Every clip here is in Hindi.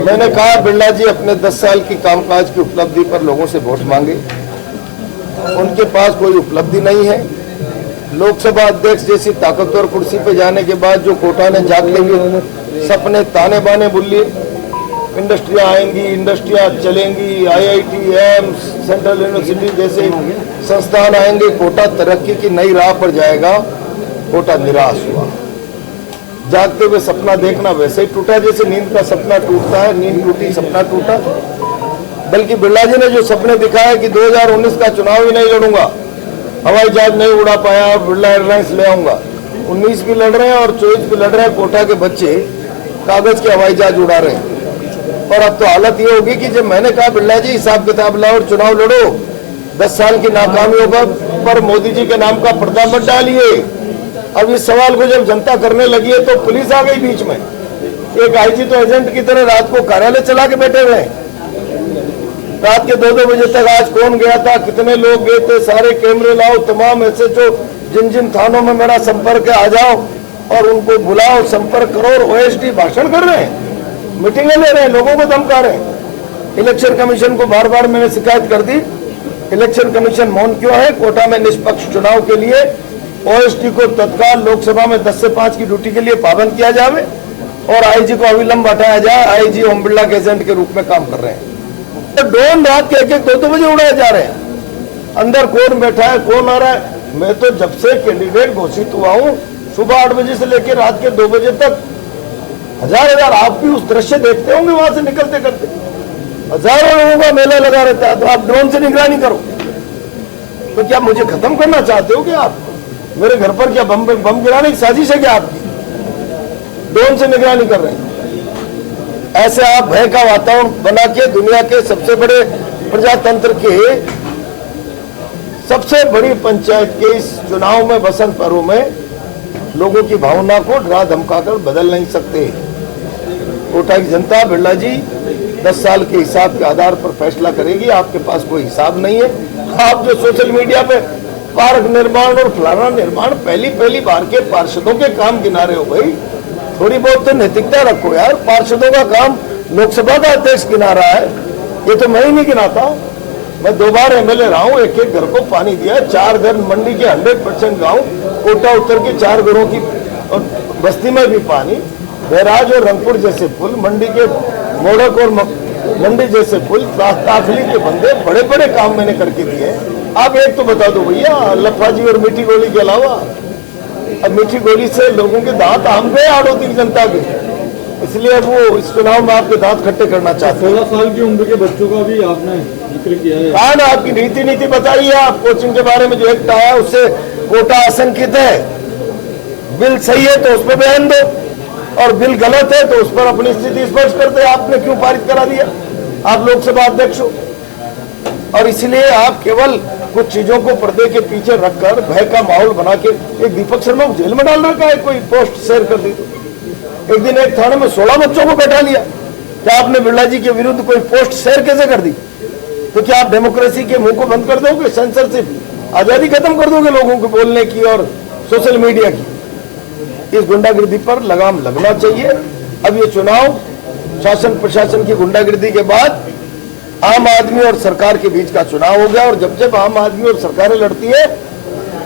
मैंने कहा बिरला जी अपने 10 साल की कामकाज की उपलब्धि पर लोगों से वोट मांगे। उनके पास कोई उपलब्धि नहीं है। लोकसभा अध्यक्ष जैसी ताकतवर कुर्सी पे जाने के बाद जो कोटा ने जागते हुए सपने ताने बाने बुल लिए, इंडस्ट्रियाँ आएंगी, इंडस्ट्रियाँ चलेंगी, IIT, एम्स, सेंट्रल यूनिवर्सिटी जैसे संस्थान आएंगे, कोटा तरक्की की नई राह पर जाएगा। कोटा निराश हुआ। जागते हुए सपना देखना वैसे ही टूटा जैसे नींद का सपना टूटता है। नींद टूटी, सपना टूटा। बल्कि बिरला जी ने जो सपने दिखाए कि 2019 का चुनाव ही नहीं लड़ूंगा, हवाई जहाज नहीं उड़ा पाया, बिरला एयरलाइंस ले आऊंगा। 19 भी लड़ रहे हैं और 24 भी लड़ रहे हैं। कोटा के बच्चे कागज के हवाई जहाज उड़ा रहे हैं। और अब तो हालत ये होगी कि जब मैंने कहा बिरला जी हिसाब किताब लाओ और चुनाव लड़ो, 10 साल की नाकामियों पर मोदी जी के नाम का पर्दा मत डालिए। अब इस सवाल को जब जनता करने लगी है तो पुलिस आ गई बीच में। एक IG तो एजेंट की तरह रात को कार्यालय चला के बैठे हुए हैं। रात के 2-2 बजे तक आज कौन गया था, कितने लोग गए थे, सारे कैमरे लाओ, तमाम SHO जिन जिन थानों में मेरा संपर्क है आ जाओ और उनको बुलाओ, संपर्क करो। और OSD भाषण कर रहे हैं, मीटिंगें ले रहे हैं, लोगों को धमका रहे हैं। इलेक्शन कमीशन को बार बार मैंने शिकायत कर दी, इलेक्शन कमीशन मौन क्यों है? कोटा में निष्पक्ष चुनाव के लिए OSD को तत्काल लोकसभा में 10 से 5 की ड्यूटी के लिए पाबंद किया जाए और IG को अविलंब हटाया जाए। IG ओम बिरला के एजेंट के रूप में काम कर रहे हैं। तो ड्रोन रात के 1-1, 2-2 बजे उड़ाए जा रहे हैं। अंदर कौन बैठा है, कौन आ रहा है? मैं तो जब से कैंडिडेट घोषित हुआ हूं, सुबह 8 बजे से लेकर रात के 2 बजे तक हजार आप भी उस दृश्य देखते होंगे। वहां से निकलते करते हजारों लोगों का मेला लगा रहता है। तो आप ड्रोन से निगरानी करो। तो क्या मुझे खत्म करना चाहते हो? क्या आप मेरे घर पर क्या बम गिराने की साजिश है क्या आपकी? ड्रोन से निगरानी कर रहे हैं। ऐसे आप भय का वातावरण बना के दुनिया के सबसे बड़े प्रजातंत्र के सबसे बड़ी पंचायत के इस चुनाव में, बसंत पर्व में लोगों की भावना को डरा धमकाकर बदल नहीं सकते। कोटा की जनता बिरला जी 10 साल के हिसाब के आधार पर फैसला करेगी। आपके पास कोई हिसाब नहीं है। आप जो सोशल मीडिया पे पार्क निर्माण और फलाना निर्माण पहली बार के पार्षदों के काम गिना रहे हो भाई। थोड़ी बहुत तो नैतिकता रखो यार। पार्षदों का काम लोकसभा का अध्यक्ष गिना रहा है, ये तो मैं ही नहीं गिनाता। मैं 2 बार MLA रहा हूँ, एक घर को पानी दिया। 4 घर मंडी के 100% गाँव, कोटा उत्तर के 4 घरों की बस्ती में भी पानी, बैराज और रंगपुर जैसे पुल, मंडी के मोड़क और मंडी जैसे पुल, ताखली के बंदे, बड़े बड़े काम मैंने करके दिए। आप एक तो बता दो भैया, लफाजी और मीठी गोली के अलावा। अब मीठी गोली से लोगों के दांत हम गए आड़ोती की जनता के, इसलिए अब वो इस चुनाव में आपके दांत खट्टे करना चाहते हैं। 16 साल की उम्र के बच्चों का भी आपने जिक्र किया है। कहा ना, आपकी नीति बताइए। आप कोचिंग के बारे में जो एक्ट आया उससे कोटा आशंकित है। बिल सही है तो उस पर बयान दो, और बिल गलत है तो उस पर अपनी स्थिति स्पष्ट करते। आपने क्यों पारित करा दिया? आप लोकसभा अध्यक्ष हो। और इसलिए आप केवल कुछ चीजों को पर्दे के पीछे रखकर भय का माहौल बना के, एक दीपक शर्मा को जेल में डाल रखा है, कोई पोस्ट शेयर कर दी तो। एक दिन एक थाने में 16 बच्चों को बैठा लिया। क्या आपने बिरला जी के विरुद्ध कोई पोस्ट शेयर कैसे कर दी? तो क्या आप डेमोक्रेसी के मुंह को बंद कर दोगे? सेंसरशिप, आजादी खत्म कर दोगे लोगों को बोलने की और सोशल मीडिया की? इस गुंडागिर्दी पर लगाम लगना चाहिए। अब ये चुनाव शासन प्रशासन की गुंडागिर्दी के बाद आम आदमी और सरकार के बीच का चुनाव हो गया। और जब आम आदमी और सरकारें लड़ती है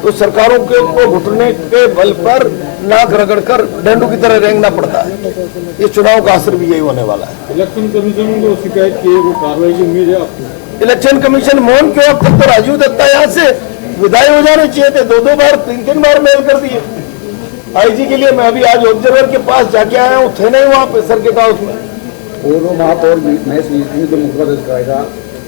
तो सरकारों के को घुटने के बल पर नाक रगड़कर डंडू की तरह रेंगना पड़ता है। ये चुनाव का असर भी यही होने वाला है। इलेक्शन कमीशन को शिकायत की, वो कार्रवाई की उम्मीद है आपको? इलेक्शन कमीशन मौन क्यों? अब तक तो राजीव दत्ता यहाँ से विदाई हो जाने चाहिए थे। 2-2 बार 3-3 बार मेल कर दिए। IG के लिए मैं अभी आज ऑब्जर्वर के पास जाके आया हूँ, थे नहीं वहाँ पे सर्किट हाउस में।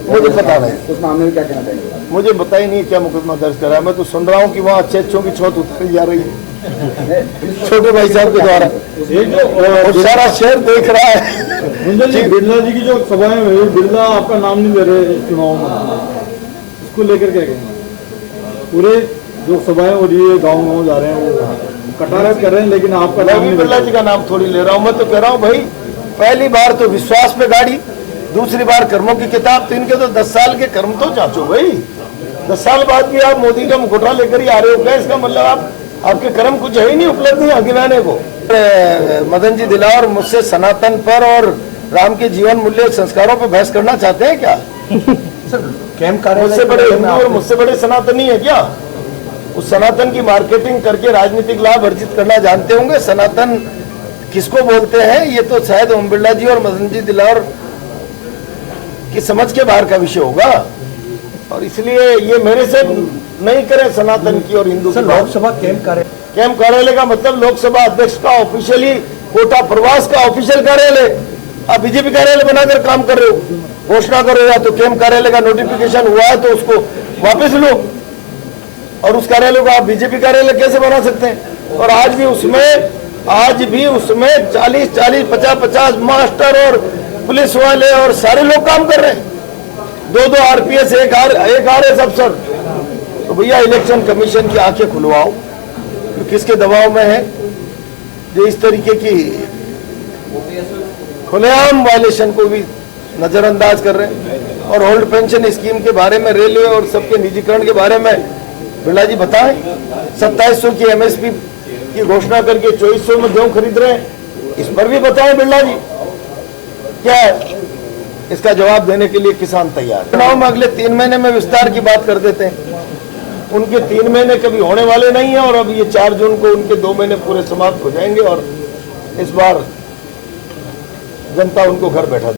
मुझे पता नहीं उस मामले में क्या कहना चाहिए? मुझे पता ही नहीं क्या मुकदमा दर्ज करा है। मैं तो सुन रहा हूँ कि वहाँ अच्छे की छत उतारी जा रही है छोटे भाई साहब के द्वारा। और सारा शहर देख रहा है। बिरला जी की जो सभाएं हुई, बिरला आपका नाम नहीं ले रहे चुनाव में, इसको लेकर क्या कहेंगे? पूरे जो सभाएं हो रही है, गाँव जा रहे हैं, वो कटारत कर रहे हैं, लेकिन आपका नाम बिरला जी का नाम थोड़ी ले रहा हूँ। मैं तो कह रहा हूँ भाई, पहली बार तो विश्वास पे गाड़ी, दूसरी बार कर्मों की किताब। तो इनके तो 10 साल के कर्म तो जांचो भाई। 10 साल बाद भी आप मोदी का मुखौटा लेकर ही आ रहे हो क्या? इसका मतलब आपके कर्म कुछ है ही नहीं, उपलब्धि गिनाने को। मदन जी दिलावर मुझसे सनातन पर और राम के जीवन मूल्य संस्कारों पर बहस करना चाहते हैं क्या? सर कैंप कार्यालय मुझसे बड़े हिंदू और मुझसे बड़े सनातनी है क्या? उस सनातन की मार्केटिंग करके राजनीतिक लाभ अर्जित करना जानते होंगे। सनातन किसको बोलते हैं ये तो शायद ओम बिरला जी और मदन जी दिलावर की समझ के बाहर का विषय होगा, और इसलिए ये मेरे से नहीं करें सनातन की और हिंदू की बात। लोकसभा कैंप कार्यालय का मतलब लोकसभा अध्यक्ष का ऑफिशियली कोटा प्रवास का ऑफिशियल कार्यालय। आप बीजेपी कार्यालय बनाकर काम कर रहे हो, घोषणा करो या तो कैंप कार्यालय का नोटिफिकेशन हुआ है तो उसको वापस लो, और उस कार्यालय को आप बीजेपी कार्यालय कैसे बना सकते हैं? और आज भी उसमें 40-40, 50-50 मास्टर और पुलिस वाले और सारे लोग काम कर रहे हैं, 2-2 आरपीएस, एक आरएस अफसर। तो भैया इलेक्शन कमीशन की आंखें खुलवाओ, तो किसके दबाव में है जो इस तरीके की खुलेआम वायलेशन को भी नजरअंदाज कर रहे हैं। और ओल्ड पेंशन स्कीम के बारे में, रेलवे और सबके निजीकरण के बारे में बिरला जी बताएं। 2700 की एमएसपी की घोषणा करके 2400 में गेहूं खरीद रहे हैं, इस पर भी बताएं बिरला जी क्या है? इसका जवाब देने के लिए किसान तैयार है। चुनाव में अगले 3 महीने में विस्तार की बात कर देते हैं, उनके 3 महीने कभी होने वाले नहीं है, और अब ये 4 जून को उनके 2 महीने पूरे समाप्त हो जाएंगे, और इस बार जनता उनको घर बैठा